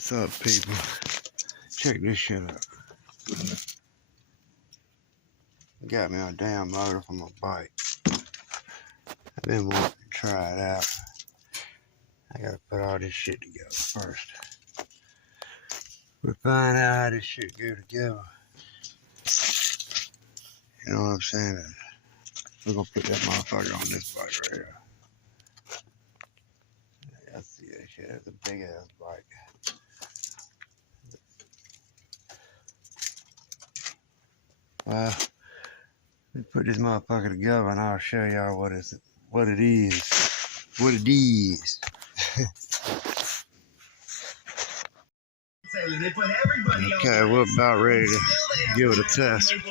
What's up, people? Check this shit out. Got me a damn motor for my bike. I've been wanting to try it out. I gotta put all this shit together first. We'll find out how this shit go together. You know what I'm saying? We're gonna put that motherfucker on this bike right here. I see that shit. That's a big ass bike. Well, let's put this motherfucker together and I'll show y'all what it is. What it is. Okay, we're about ready to give it a test. Man,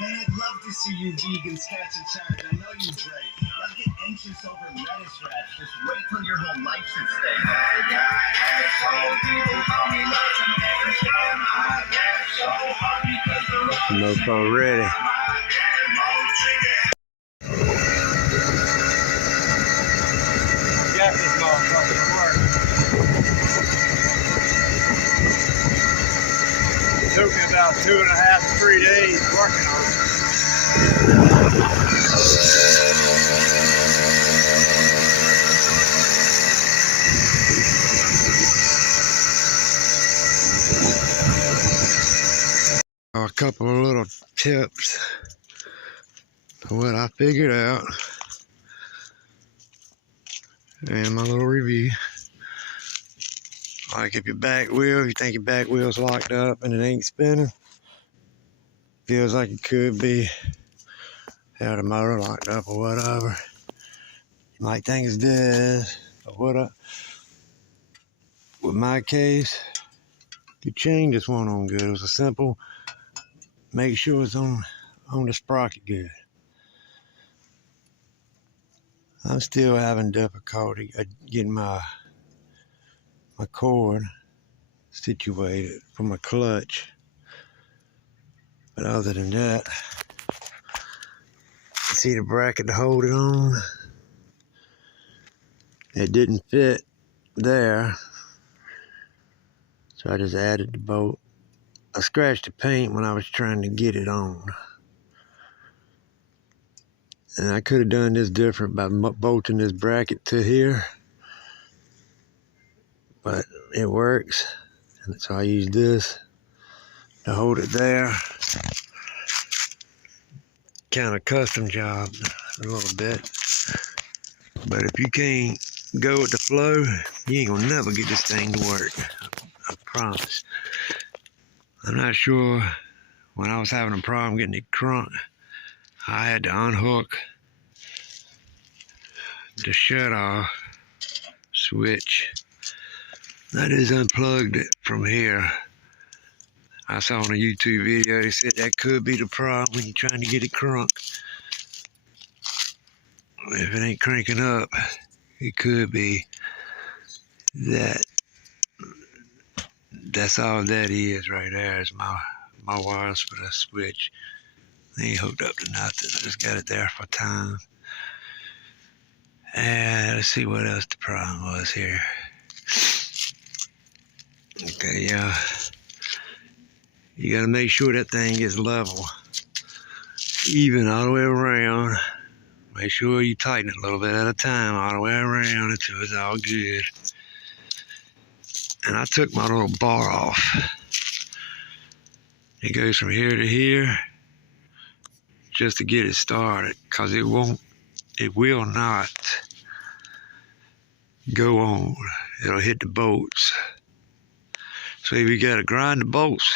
I'd love to see you vegans catch a charge. I know you break. Don't get anxious over lettuce wraps. Just wait till your whole life should stay. Mofo ready. Got this motherfucker working. It took me about 2.5 to 3 days working on it. A couple of little tips of what I figured out and my little review. Like if your back wheel, you think your back wheel's locked up and it ain't spinning, feels like it could be had a motor locked up or whatever. You might think it's dead, but with my case, the chain just went on good. It was a simple, make sure it's on the sprocket good. I'm still having difficulty getting my cord situated for my clutch. But other than that, see the bracket to hold it on? It didn't fit there. So I just added the bolt. I scratched the paint when I was trying to get it on. And I could have done this different by bolting this bracket to here. But it works. And so I use this to hold it there. Kind of custom job a little bit. But if you can't go with the flow, you ain't gonna never get this thing to work. I promise. I'm not sure when I was having a problem getting it crunk, I had to unhook the shut-off switch. I just unplugged it from here. I saw on a YouTube video, they said that could be the problem when you're trying to get it crunk. If it ain't cranking up, it could be that. That's all that is right there is my wires for the switch. They ain't hooked up to nothing. I just got it there for time. And let's see what else the problem was here. Okay, yeah. You gotta make sure that thing is level. Even all the way around. Make sure you tighten it a little bit at a time all the way around until it's all good. And I took my little bar off. It goes from here to here just to get it started, because it will not go on. It'll hit the bolts. So you gotta grind the bolts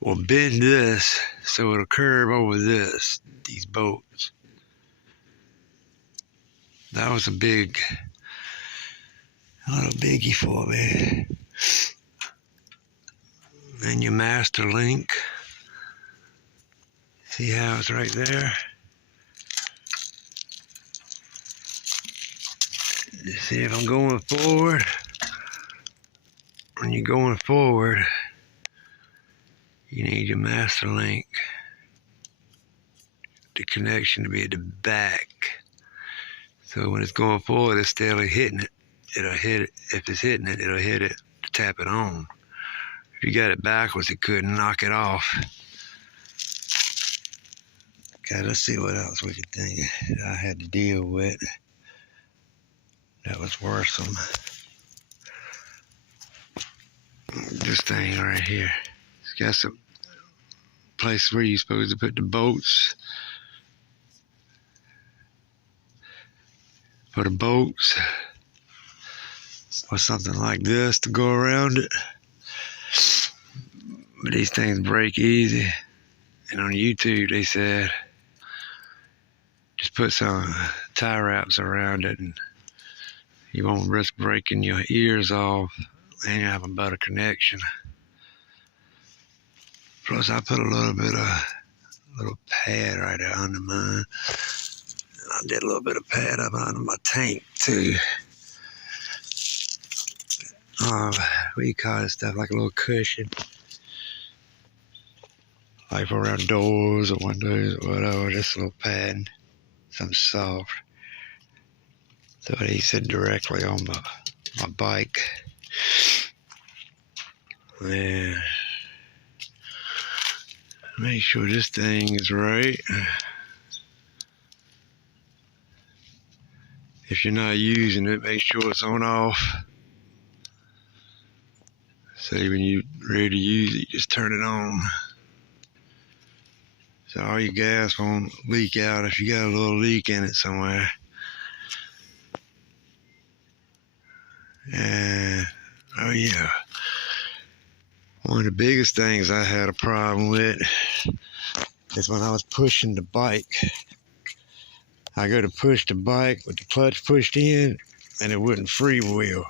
or bend this so it'll curve over these bolts. That was a little biggie for me. Then your master link. See how it's right there? See if I'm going forward. When you're going forward, you need your master link, the connection to be at the back. So when it's going forward, it's steadily hitting it. it'll hit it. If it's hitting it, it'll hit it to tap it on. If you got it backwards, it could knock it off. Okay, let's see what else we could think that I had to deal with that was worrisome. This thing right here. It's got some place where you're supposed to put the bolts. For the bolts. Or something like this to go around it. But these things break easy. And on YouTube they said just put some tie wraps around it and you won't risk breaking your ears off and you have a better connection. Plus I put a little pad right there under mine. And I did a little bit of pad up under my tank too. What do you call this stuff? Like a little cushion. Like for around doors or windows or whatever, just a little pad. Something soft. So they sit directly on my bike. Yeah. Make sure this thing is right. If you're not using it, make sure it's on off. So when you're ready to use it, you just turn it on. So all your gas won't leak out if you got a little leak in it somewhere. And, oh yeah. One of the biggest things I had a problem with is when I was pushing the bike. I go to push the bike with the clutch pushed in and it wouldn't freewheel.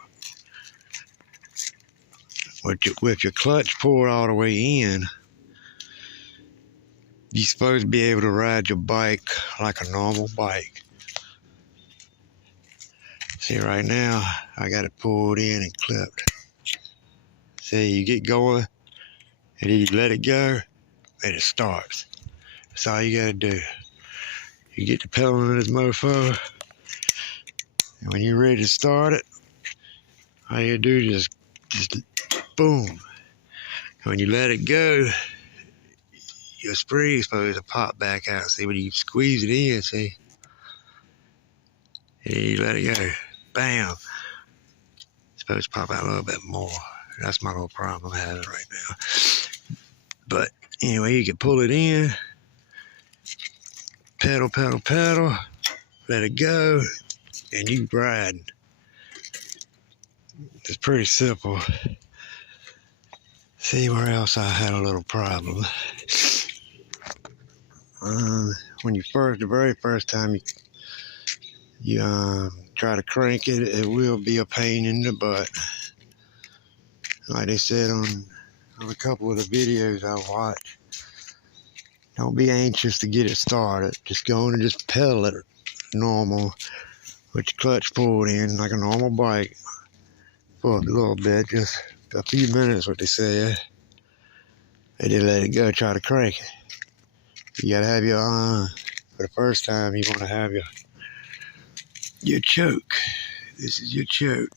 With your clutch pulled all the way in, you're supposed to be able to ride your bike like a normal bike. See, right now, I got it pulled in and clipped. See, you get going, and then you let it go, and it starts. That's all you gotta do. You get the pedal in this mofo, and when you're ready to start it, all you do is just boom. And when you let it go, your spring is supposed to pop back out. See, when you squeeze it in, see? And you let it go. Bam. It's supposed to pop out a little bit more. That's my little problem I'm having right now. But anyway, you can pull it in. Pedal, pedal, pedal. Let it go. And you riding. It's pretty simple. See where else I had a little problem. When you the very first time you try to crank it, it will be a pain in the butt. Like they said on a couple of the videos I watched, don't be anxious to get it started. Just go on and just pedal it normal with your clutch pulled in like a normal bike for a little bit, just a few minutes, what they said. And then let it go, try to crank it. You gotta have your, for the first time, you wanna have your choke. This is your choke.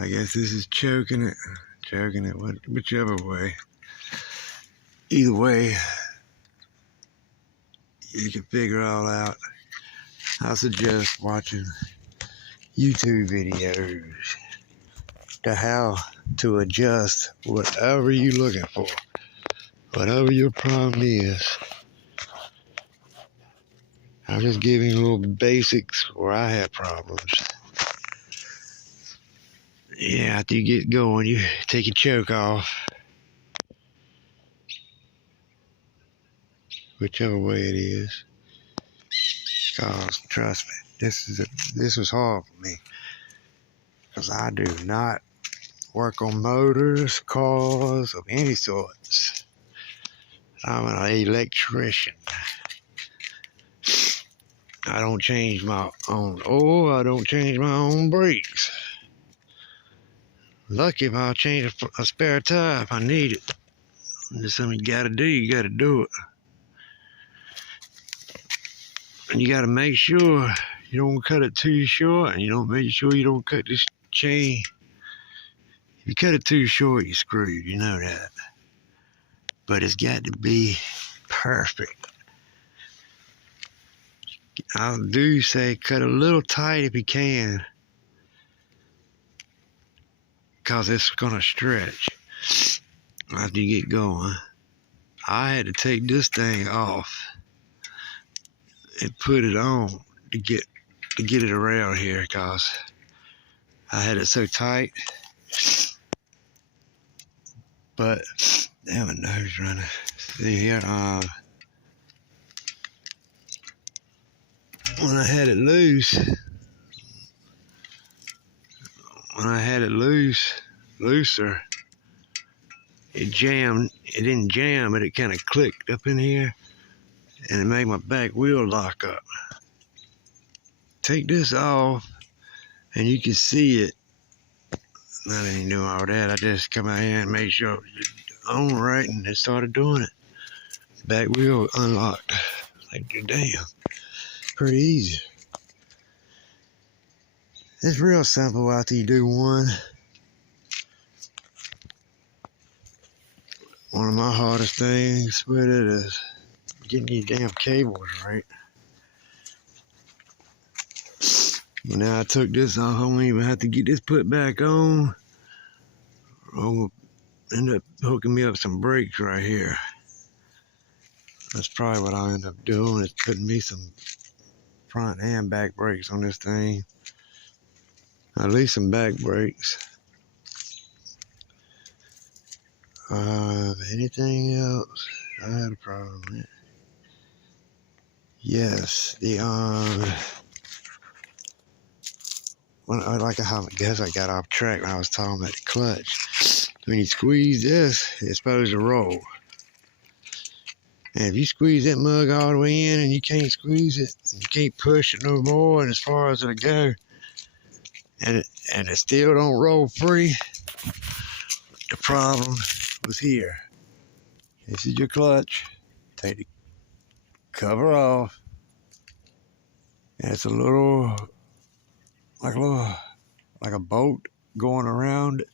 I guess this is choking it, whichever way. Either way, you can figure it all out. I suggest watching YouTube videos to how to adjust whatever you're looking for, whatever your problem is. I'm just giving you little basics where I have problems. Yeah, after you get going, you take your choke off. Whichever way it is. Cause trust me, this was hard for me. Cause I do not work on motors, cars of any sorts. I'm an electrician. I don't change my own oil. I don't change my own brakes. Lucky if I'll change a spare tire if I need it. There's something you gotta do it. And you gotta make sure you don't cut it too short, and you don't make sure you don't cut this chain. If you cut it too short, you're screwed, you know that. But it's got to be perfect. I do say cut a little tight if you can, because it's gonna stretch after you get going. I had to take this thing off and put it on to get it around here, because I had it so tight. But damn, my nose running. See here, when I had it looser, it jammed. It didn't jam, but it kind of clicked up in here, and it made my back wheel lock up. Take this off, and you can see it. I didn't do all that. I just come out here and made sure it was on right, and it started doing it. Back wheel unlocked. Like, damn, pretty easy. It's real simple after you do one. One of my hardest things with it is getting these damn cables right. But now I took this off, I won't even have to get this put back on. I'll end up hooking me up some brakes right here. That's probably what I'll end up doing, is putting me some front and back brakes on this thing. At least some back brakes. Anything else I had a problem with? Yes, the I guess I got off track when I was talking about the clutch. When you squeeze this, it's supposed to roll. And if you squeeze that mug all the way in and you can't squeeze it, you can't push it no more, and as far as it'll go, and it still don't roll free, the problem was here. This is your clutch. Take the cover off. And it's like a bolt going around it.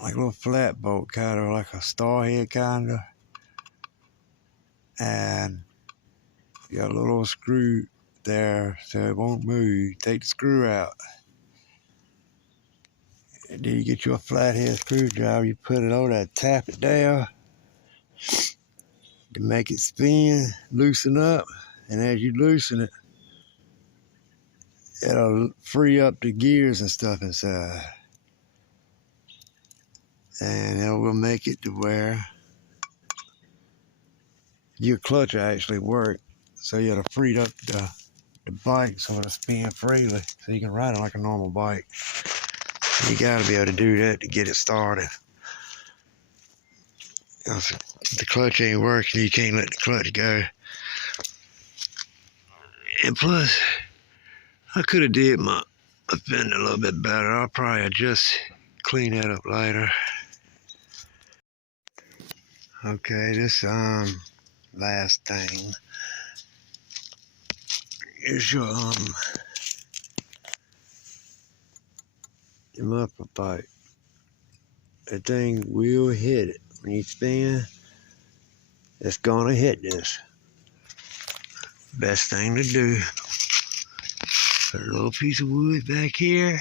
Like a little flat bolt, kind of like a star head, kind of. And you got a little screw there so it won't move. Take the screw out. And then you get you a flathead screwdriver, you put it on that, tap it down to make it spin, loosen up. And as you loosen it, it'll free up the gears and stuff inside. And it will make it to where your clutch will actually work. So you'll have freed up the bike so it'll spin freely, so you can ride it like a normal bike. You gotta be able to do that to get it started. If the clutch ain't working, you can't let the clutch go. And plus, I could have did my fender a little bit better. I'll probably just clean that up later. Okay, this last thing is your muffler pipe. That thing will hit it when you spin. It's gonna hit this. Best thing to do, put a little piece of wood back here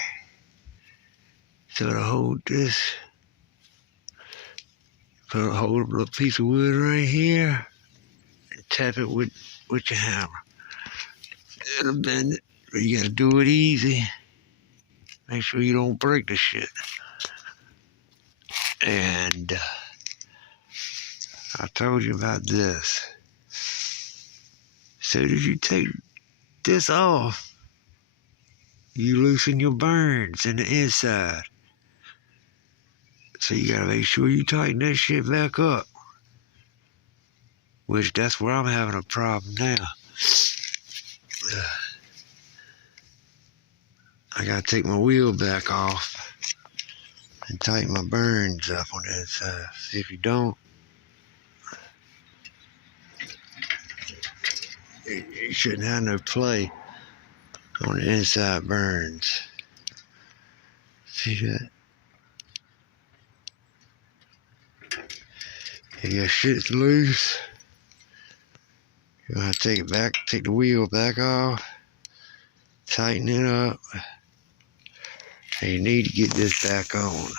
so to hold this. Hold a little piece of wood right here and tap it with your hammer. It'll bend it, but you gotta do it easy. Make sure you don't break the shit. And I told you about this. As soon as you take this off, you loosen your burns in the inside. So you gotta make sure you tighten that shit back up. Which that's where I'm having a problem now. I gotta take my wheel back off and tighten my burns up on that side. See, if you don't, it shouldn't have no play on the inside burns. See that? If your shit's loose, you're gonna take it back, take the wheel back off, tighten it up, and you need to get this back on.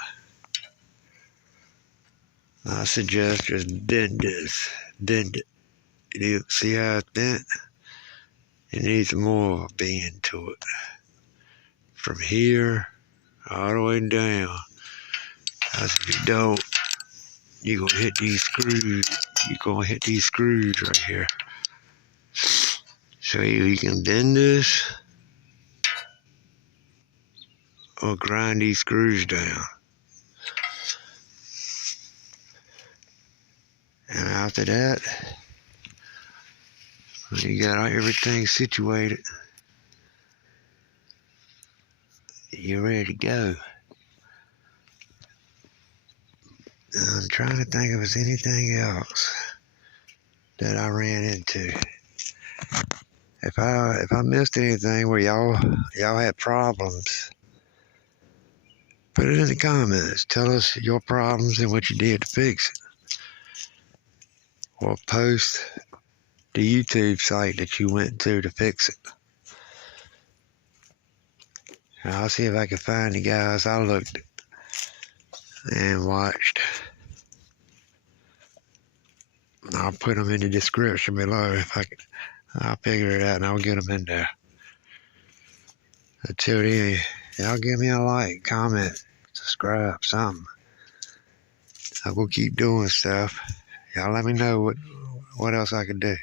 I suggest just bend this, bend it. You see how it's bent? It needs more bend to it. From here all the way down. Because if you don't, you're gonna hit these screws. You're gonna hit these screws right here. So you can bend this or grind these screws down. And after that, when you got everything situated, you're ready to go. I'm trying to think if there's anything else that I ran into. If I missed anything where y'all had problems, put it in the comments. Tell us your problems and what you did to fix it. Or post the YouTube site that you went to fix it. And I'll see if I can find the guys I looked and watched. I'll put them in the description below if I can. I'll figure it out and I'll get them in there. Until then, y'all give me a like, comment, subscribe, something. I will keep doing stuff. Y'all let me know what else I can do.